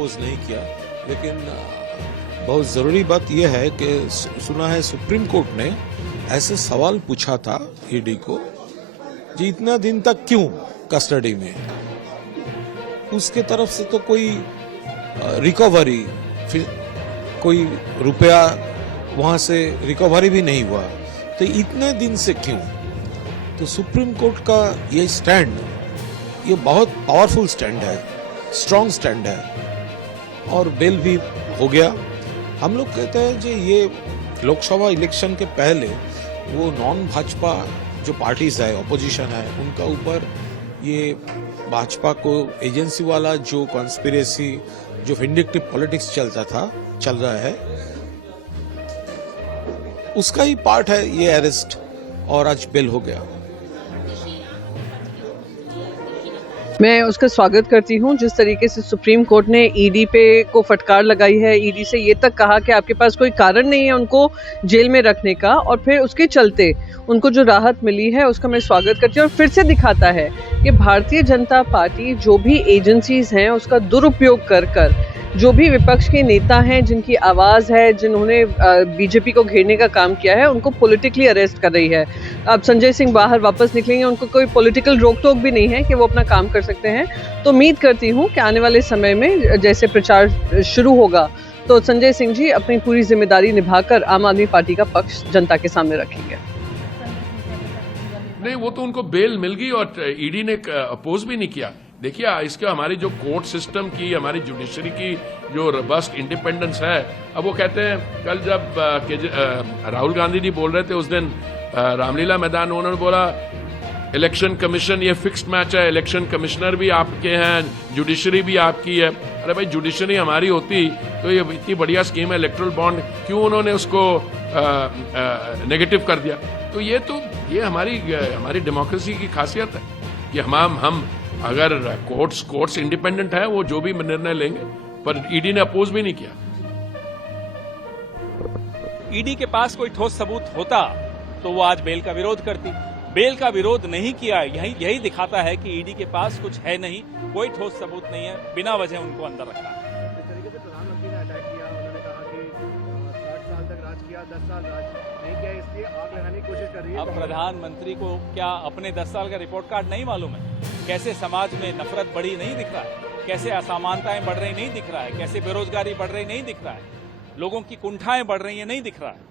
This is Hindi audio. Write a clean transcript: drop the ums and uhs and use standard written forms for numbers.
अपोज नहीं किया, लेकिन बहुत ज़रूरी बात यह है कि सुना है सुप्रीम कोर्ट ने ऐसे सवाल पूछा था ईडी को कि इतना दिन तक क्यों कस्टडी में, उसके तरफ से तो कोई रिकवरी, फिर कोई रुपया वहां से रिकवरी भी नहीं हुआ, तो इतने दिन से क्यों। तो सुप्रीम कोर्ट का ये स्टैंड, ये बहुत पावरफुल स्टैंड है, स्ट्रांग स्टैंड है, और बेल भी हो गया। हम लोग कहते हैं कि ये लोकसभा इलेक्शन के पहले वो नॉन भाजपा जो पार्टीज है, ऑपोजिशन है, उनका ऊपर ये भाजपा को एजेंसी वाला जो कॉन्स्पिरेसी, जो विंडिक्टिव पॉलिटिक्स चल रहा है, उसका ही पार्ट है ये अरेस्ट, और आज बेल हो गया। मैं उसका स्वागत करती हूं जिस तरीके से सुप्रीम कोर्ट ने ईडी पे को फटकार लगाई है, ईडी से ये तक कहा कि आपके पास कोई कारण नहीं है उनको जेल में रखने का, और फिर उसके चलते उनको जो राहत मिली है उसका मैं स्वागत करती हूं। और फिर से दिखाता है कि भारतीय जनता पार्टी जो भी एजेंसीज हैं उसका दुरुपयोग कर जो भी विपक्ष के नेता हैं जिनकी आवाज़ है, जिन्होंने बीजेपी को घेरने का काम किया है, उनको पॉलिटिकली अरेस्ट कर रही है। अब संजय सिंह बाहर वापस निकलेंगे, उनको कोई पॉलिटिकल रोक टोक भी नहीं है कि वो अपना काम कर सकते हैं। तो उम्मीद करती हूँ कि आने वाले समय में जैसे प्रचार शुरू होगा तो संजय सिंह जी अपनी पूरी जिम्मेदारी निभाकर आम आदमी पार्टी का पक्ष जनता के सामने रखेंगे। नहीं, वो तो उनको बेल मिल गई और ईडी ने अपोज भी नहीं किया। देखिए, इसके हमारी जो कोर्ट सिस्टम की, हमारी जुडिशरी की जो रबस्ट इंडिपेंडेंस है, अब वो कहते हैं, कल जब राहुल गांधी जी बोल रहे थे उस दिन रामलीला मैदान में, उन्होंने बोला इलेक्शन कमीशन ये फिक्स्ड मैच है, इलेक्शन कमिश्नर भी आपके हैं, जुडिशरी भी आपकी है। अरे भाई, जुडिशरी हमारी होती तो ये इतनी बढ़िया स्कीम है इलेक्ट्रल बॉन्ड, क्यों उन्होंने उसको नेगेटिव कर दिया। तो ये हमारी डेमोक्रेसी की खासियत है कि हम अगर कोर्ट्स इंडिपेंडेंट है, वो जो भी निर्णय लेंगे, पर ईडी ने अपोज भी नहीं किया। ईडी के पास कोई ठोस सबूत होता तो वो आज बेल का विरोध करती। बेल का विरोध नहीं किया, यही दिखाता है कि ईडी के पास कुछ है नहीं, कोई ठोस सबूत नहीं है, बिना वजह उनको अंदर रखा। इस तरीके से प्रधानमंत्री ने अटैक किया, उन्होंने कहा कि 60 साल तक राज किया, 10 साल राज नहीं किया, इसलिए आग लगाने की कोशिश कर रही है। अब प्रधानमंत्री को क्या अपने 10 साल का रिपोर्ट कार्ड नहीं मालूम है? कैसे समाज में नफरत बढ़ी नहीं दिख रहा है, कैसे असमानताएं बढ़ रही नहीं दिख रहा है, कैसे बेरोजगारी बढ़ रही नहीं दिख रहा है, लोगों की कुंठाएं बढ़ रही है नहीं दिख रहा है।